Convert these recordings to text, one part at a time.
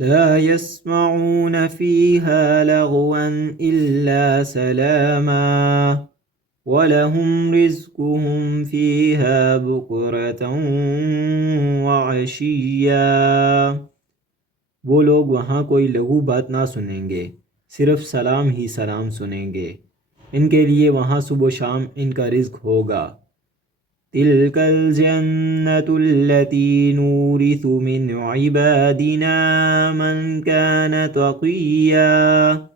لا يسمعون فيها لغوا إلا سلاما وَلَهُمْ رِزْقُهُمْ فِيهَا بُكْرَةً وَعَشِيًّا۔ وہ لوگ وہاں کوئی لغو بات نہ سنیں گے، صرف سلام ہی سلام سنیں گے۔ ان کے لیے وہاں صبح و شام ان کا رزق ہوگا۔ تِلْكَ الْجَنَّةُ الَّتِي نُورِثُ مِنْ عِبَادِنَا مَنْ كَانَ تَقِيًّا۔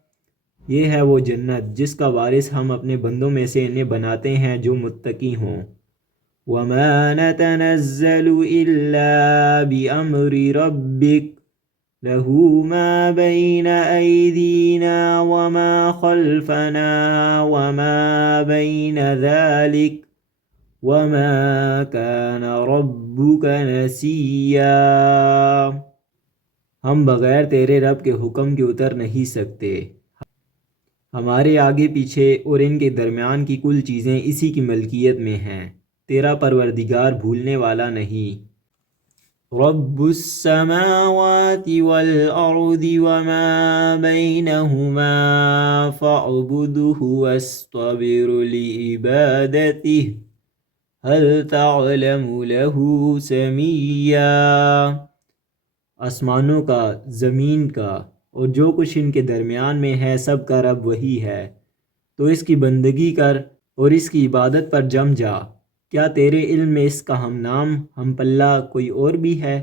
یہ ہے وہ جنت جس کا وارث ہم اپنے بندوں میں سے انہیں بناتے ہیں جو متقی ہوں۔ وَمَا نَتَنَزَّلُ إِلَّا بِأَمْرِ رَبِّكَ لَهُ مَا بَيْنَ أَيْدِينَا وَمَا خَلْفَنَا وَمَا بَيْنَ ذَلِكَ وَمَا كَانَ رَبُّكَ نَسِيًّا۔ ہم بغیر تیرے رب کے حکم کے اتر نہیں سکتے، ہمارے آگے پیچھے اور ان کے درمیان کی کل چیزیں اسی کی ملکیت میں ہیں، تیرا پروردگار بھولنے والا نہیں۔ رب السماوات والأرض وما بينهما فاعبده واصطبر لعبادته هل تعلم له سميا۔ آسمانوں کا، زمین کا اور جو کچھ ان کے درمیان میں ہے سب کا رب وہی ہے، تو اس کی بندگی کر اور اس کی عبادت پر جم جا۔ کیا تیرے علم میں اس کا ہم نام ہم پلہ کوئی اور بھی ہے؟